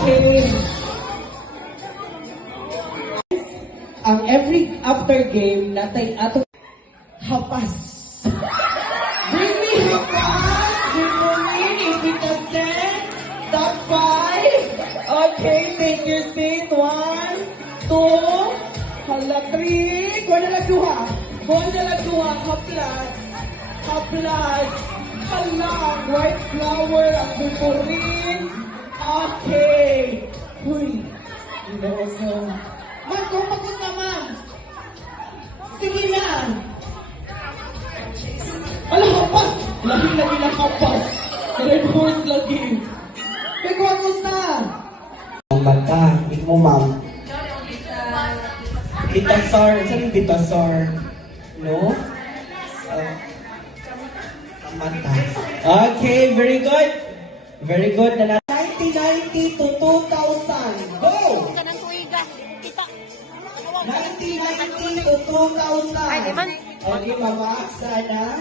Okay. Ang every after game, natay ato hapas. Bring me hapas. Good morning. If we can send top 5. Okay, take your seat. 1, 2, hala, 3. Kuha na lang 2. Kuha na lang 2. Haplas. Haplas. Hala, white flower. Ang buburin. Okay. Huy. Iloso. Man, kung mag-usama. Sige na. Ala, kapas. Lagi-lagi na kapas. Red horse lagi. Pagwag mo sa. Ang bata, hindi mo ma'am. Bitasar, saan yung bitasar? No? Mata. Okay, very good. Very good. 1990 to 2000. Go! 1990 to 2000. Okay, mama, sana.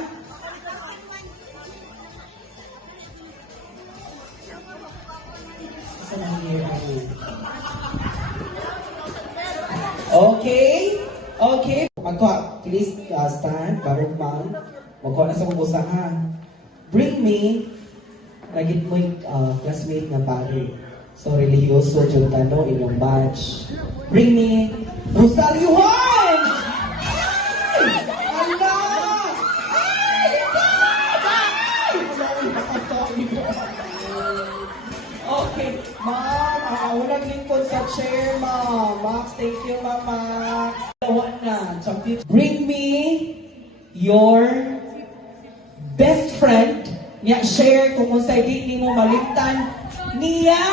Okay. Okay. Magkuha, please stand, Baruch man. Magkuha na sa kumusa ha. Bring me, nagit mo yung classmate nga pare. So, religyoso, Jordano, inyong batch. Bring me, Rosario Juan! Ala! Okay, ma'am, unang lingkod sa chair, ma'am. Max, thank you, ma'am, Max. Bring me your best friend. Niya, share kung unsay di mo malimtan niya.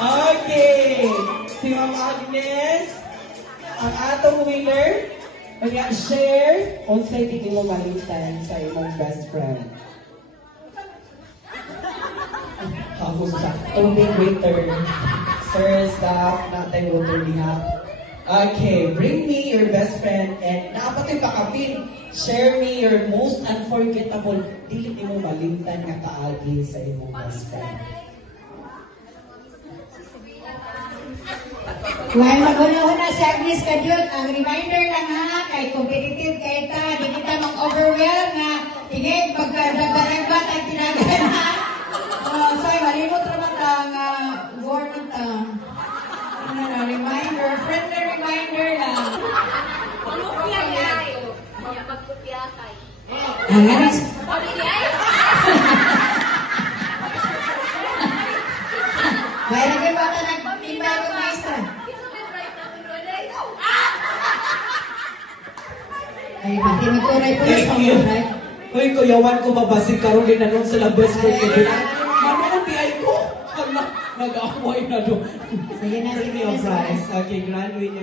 Okay. Si Ma'am Agnes, ang atong winner. Niya, share kung unsay di mo malimtan sa imong best friend. Ako sa tubig waiter. Sir, staff, natay waiter diha. Okay, bring me your best friend and dapat yung kakapin. Share me your most unforgettable. Dili mo malimtan nga kaagi sa imong best friend. While magulo-una si Agnes Kadyot, ang reminder lang ha, kay competitive kay ta, di kita mag-overwhelm nga, tingin, pagkadagdaragbat ang tinagan ha. Sorry, malimot naman ta nga, word ng ta. Ano na, reminder, friendly reminder lang. Pagkupya kayo. Pagkupya kayo. Ang anas. May naging bata nag-timbay ko maestra. Ay, mati magturay po yung pang-turay. Uy, kuyawan ko babasig karon din anong sila best friend ko din. Mama ang biyay ko. Hala, nag-away na doon. Sige na, sige na. Okay, grand winner.